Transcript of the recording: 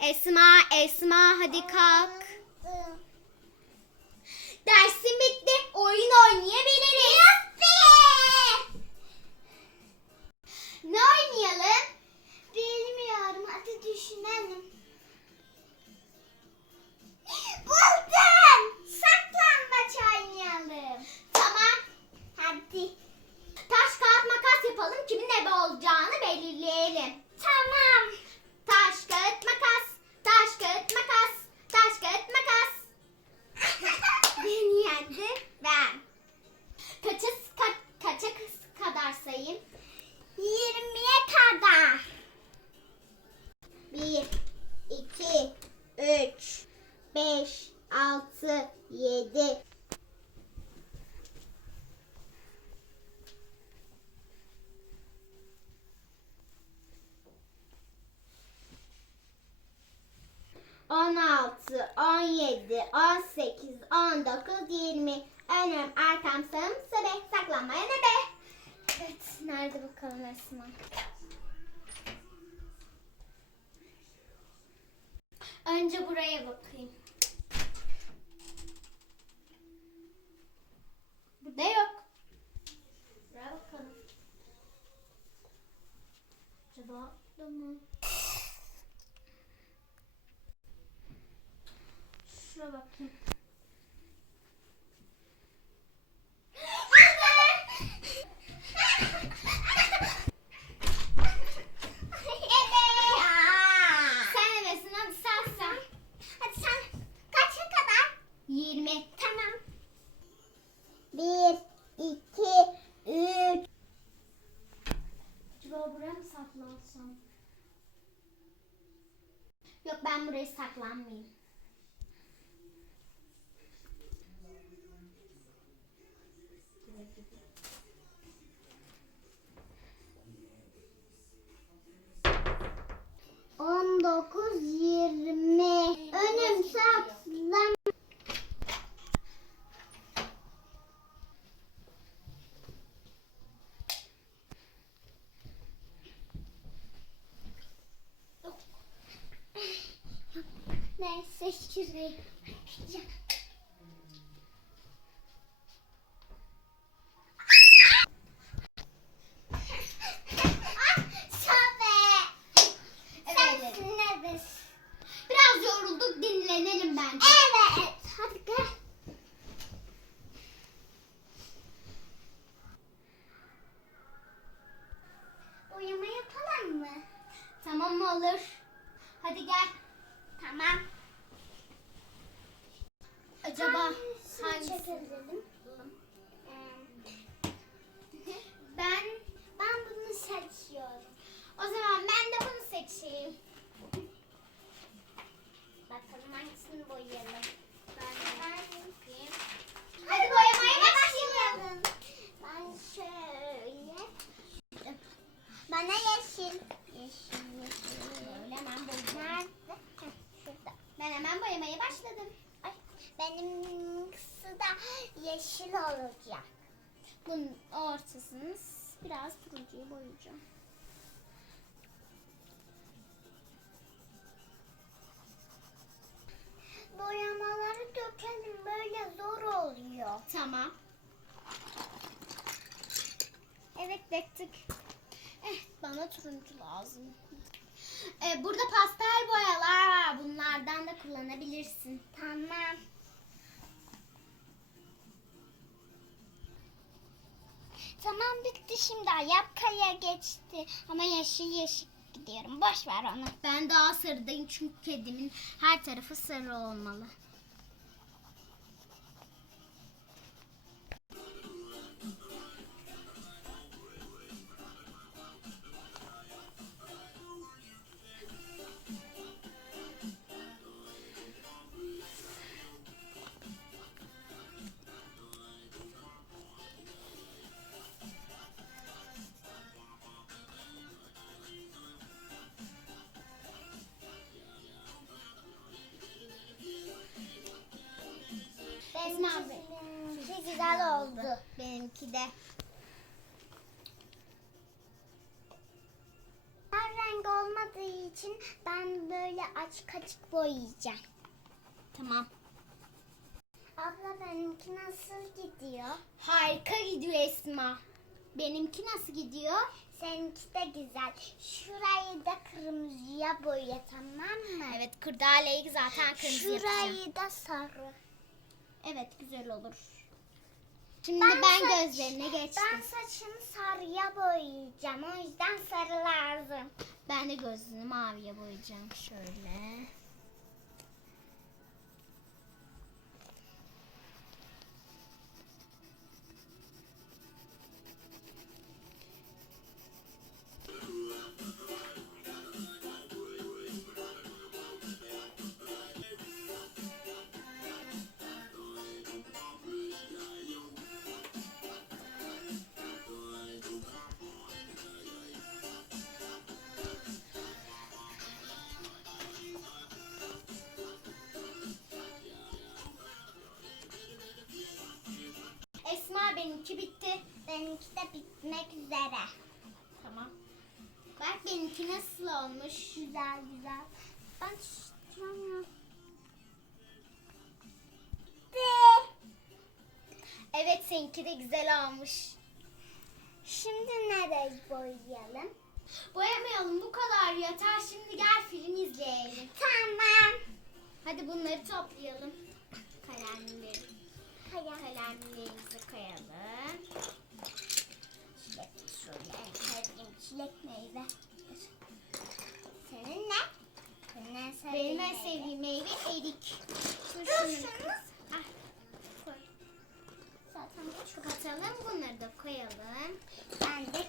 Esma, Esma hadi kalk. Dersim bitti. Oyun oynayabiliriz. 7, 18, 19, 20. Önüm, arkam, sağım, sıra. Saklanmaya ne be? Evet, nerede bakalım Esma? Önce buraya bakayım. Mı saklansam? Yok ben buraya saklanmayayım. On dokuz yirmi. Önüm saklan. Neyse şuraya bakacağım. Sobe. Evet. Biraz yorulduk dinlenelim bence. Evet. Hadi gel. Uyuma yapalım mı? Tamam olur. Hadi gel. Tamam. Acaba hangisi? Ben ben bunu seçiyorum. O zaman ben de bunu seçeyim. Bakalım hangisini boyayalım. Ben ben yapayım. Hadi boyamaya başlayalım. Ben şöyle. Bana yeşil. Yeşil, yeşil. Öyle hemen boyayacağım. Nerede? Heh, Şurada. Ben hemen boyamaya başladım. Ay, benimkisi de yeşil olacak. Bunun ortasını biraz turuncuya boyayacağım. Boyamaları dökelim böyle zor oluyor. Tamam. Evet döktük. Eh, bana turuncu lazım. Ee, burada pastel boyalar var. Bunlardan da kullanabilirsin. Tamam. Tamam bitti şimdi. Yapkaya geçti. Ama yeşil yeşil gidiyorum. Boş ver onu. Ben daha sarıdayım çünkü kedimin her tarafı sarı olmalı. Benimki de. Her renk olmadığı için ben böyle açık açık boyayacağım. Tamam. Abla benimki nasıl gidiyor? Harika gidiyor Esma. Benimki nasıl gidiyor? Seninki de güzel. Şurayı da kırmızıya boya tamam mı? Evet kırdaleyi zaten kırmızı yapacağım. Şurayı da sarı. Evet güzel olur. Şimdi Ben ben, saç- gözlerine geçtim. Ben saçını sarıya boyayacağım. O yüzden sarı lazım. Ben de gözünü maviye boyayacağım şöyle. De bitmek üzere. Tamam. Bak benimki nasıl olmuş? Güzel güzel. Ben tutamıyorum. Evet seninki de güzel olmuş. Şimdi nereye boyayalım? Boyamayalım bu kadar yeter. Şimdi gel film izleyelim. Tamam. Hadi bunları toplayalım. Kalemleri, Hayır. kalemlerimizi koyalım. Kapatalım bunları da koyalım. Ben de